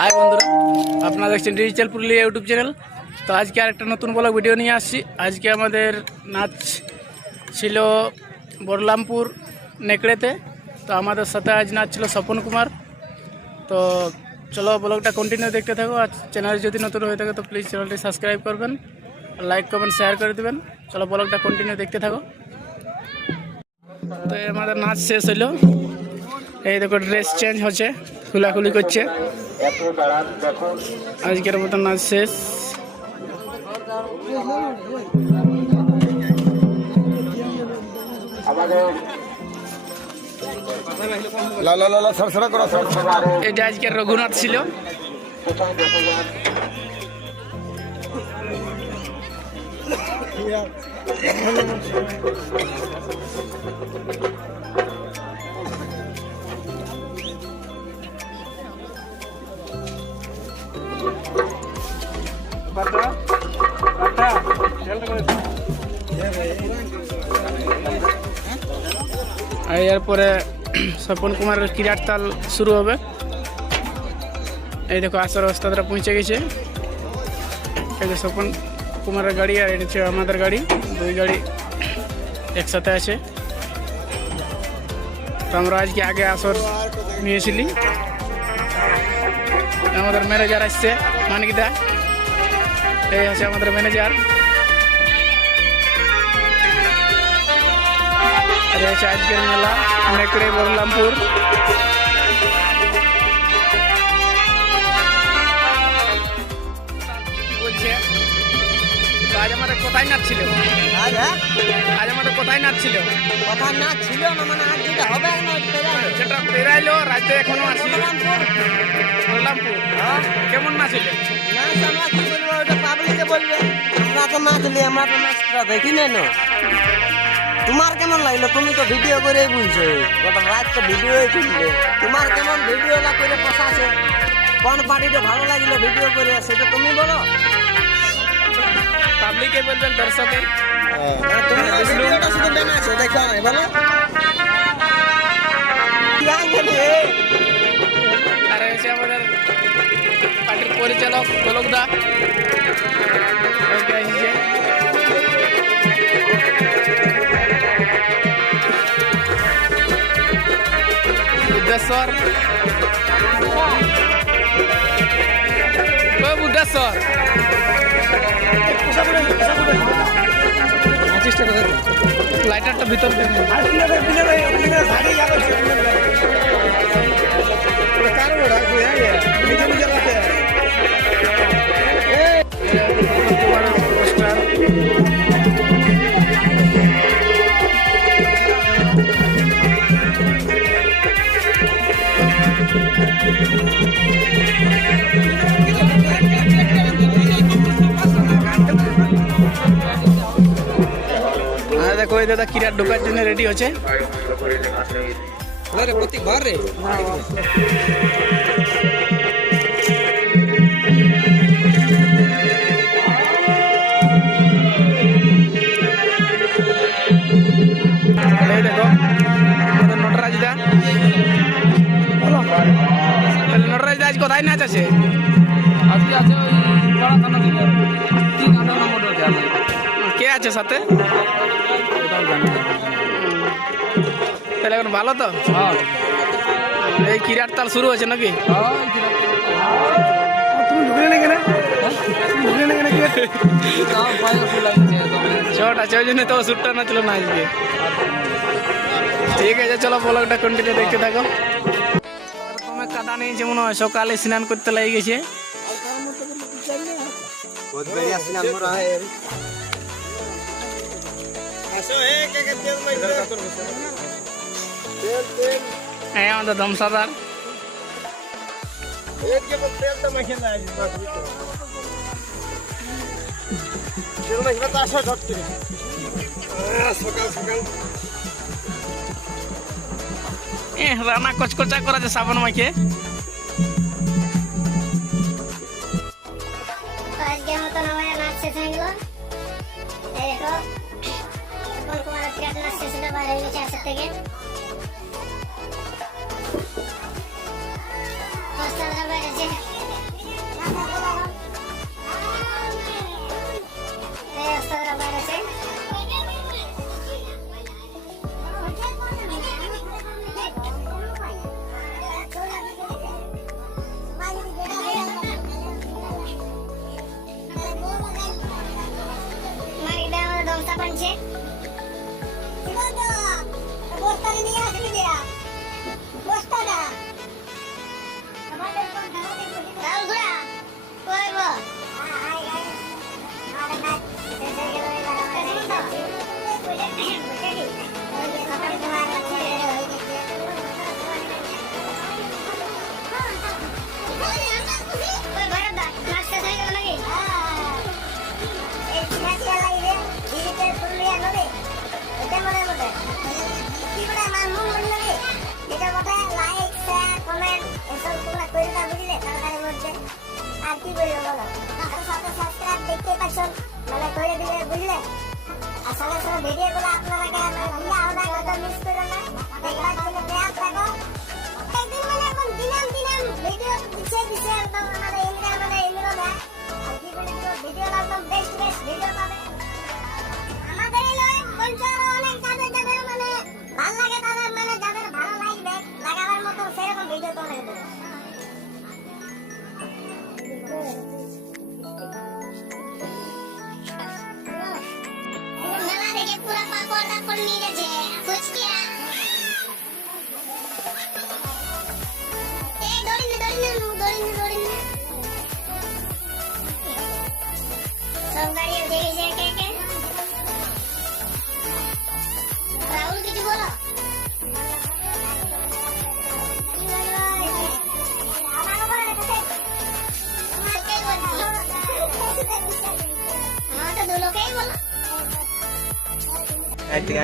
High বন্ধুরা, আপনারা দেখছেন ডিজিটাল পুরুলিয়া ইউটিউব চ্যানেল। তো আজকে আরেকটা নতুন ব্লগ ভিডিও নিয়ে আসছি। আজকে আমাদের নাচ ছিল বরলামপুর নেকড়েতে। তো আমাদের সাথে আজ নাচ ছিল স্বপন কুমার। তো চলো ব্লগটা কন্টিনিউ দেখতে থাকো। আর চ্যানেল যদি নতুন হয়ে থাকে তো প্লিজ চ্যানেলটি সাবস্ক্রাইব করবেন, লাইক কমেন্ট শেয়ার করে দেবেন। চলো ব্লগটা কন্টিনিউ দেখতে থাকো। তো আমাদের নাচ শেষ হইলো। এই দেখো ড্রেস চেঞ্জ হচ্ছে, খুলাখুলি করছে। আজকের মতো নাচ শেষ। এটা আজকের রঘুনাথ ছিল। আর এরপরে স্বপন কুমারের কিরাট তাল শুরু হবে। এই দেখো আসার ওস্তাদরা পৌঁছে গেছে। এই যে স্বপন কুমারের গাড়ি আর এটা হচ্ছে আমাদের গাড়ি, দুই গাড়ি একসাথে আছে। তো আমরা আজকে আগে আসর নিয়েছিলি। আমাদের ম্যানেজার আসছে মানিকদা, এই হচ্ছে আমাদের ম্যানেজার। আর হচ্ছে আজকের মেলা নেকড়ে বরলামপুর। বলছে আজ আমাদের কোথায় নাচ ছিল? আজ আমাদের কোথায় নাচ ছিল? কথা না ছিল না, মানে আজ যেটা হবে না যেটা পেরাইলো রাতে এখনো আছি বরলামপুর। কেমন নাচ হইলো? আমরা কি বলবো, ওটা পাবলিকে বলবে। আমরা তো নাচলি, আমরা তো নাচটা দেখি না। তোমার কেমন লাগলো? তুমি তো ভিডিও করে বুঝছো, গোটা রাত তো ভিডিও তুলবে। তোমার কেমন ভিডিওটা করে পোষাছে? কোন পার্টিটা ভালো লাগলো ভিডিও করে সেটা তুমি বলো। পাবলিকে বলবেন, দর্শকে। তুমি ভিডিওটা শুধু বানাচ্ছো, দেখো বলো। আর হচ্ছে আমাদের পার্টির পরিচালক গোলকদা এসেছে। বুদ্ধেশ্বর, বুদ্ধেশ্বর লাইটারটা ভিতর দেখো, এই দাদা কিরাট ঢোকার জন্য রেডি হচ্ছে। এই দেখো আমাদের নটরাজদা। নটরাজদা আজ কোথায় নাচ আছে? আজকে আছে ওই পাড়া থানা থেকে 3 নম্বর রোডে আছে। কে আছে সাথে? তাহলে এখন ভালো তো? হ্যাঁ, এই কিরাট তাল শুরু হয়েছে নাকি? ছটা ওই জন্য তো শুটটা না ছিল না আজকে। ঠিক আছে, চলো ব্লগটা কন্টিনিউ দেখতে থাকো। প্রথমে কাদা নিয়েছে মনে হয়, সকালে স্নান করতে লেগে গেছে। হ্যাঁ, আমাদের ধমসাদার রান্না কচকচা করেছে সাবান মাখে। আজকের মতন আমাদের নাচ শেষ হয়ে গেল। এই দেখো বাইরে হয়ে গেছে আসার থেকে। বাইরেছে আর কি বলবো বলো আর সাথে সাবস্ক্রাইব দেখতে পাচ্ছেন মানে করে দিলে বুঝলে আর সঙ্গে সঙ্গে ভিডিও গুলো আপনারা ভিডিও আলাদা কথা মিস করো না দেখবার জন্য প্রয়াস থাকো একদিন মানে এখন দিনাম ভিডিও দিচ্ছে একদম আমাদের ইন্ডিয়া মানে ইন্ডিয়া না আর কি বলবো ভিডিও একদম বেস্ট ভিডিও পাবে আমাদের এই লয় বলছার অনেক যাদের মানে ভালো লাগে তাদের মানে যাদের ভালো লাগবে লাগাবার মতো সেরকম ভিডিও তো অনেক দেবে মেলা দেখে পুরা পাপড় নিয়ে গেছে ফুচকিয়া এই দড়িনে সব গাড়ি দেখে কে রাহুল কিছু বলো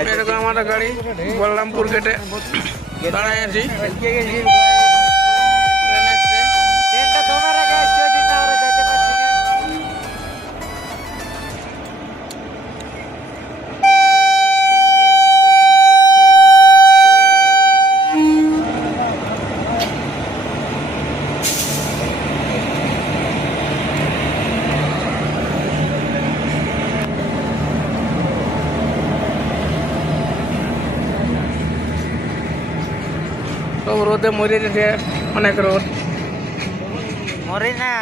এরকম আমরা গাড়ি বলরামপুর গেটে দাঁড়ায় আছি ট্রেনটা তোমার আগে আসছে ওই জন্য আমরা যেতে পারছি না। সব রোদে মরে গেছে অনেক রোদ মরে না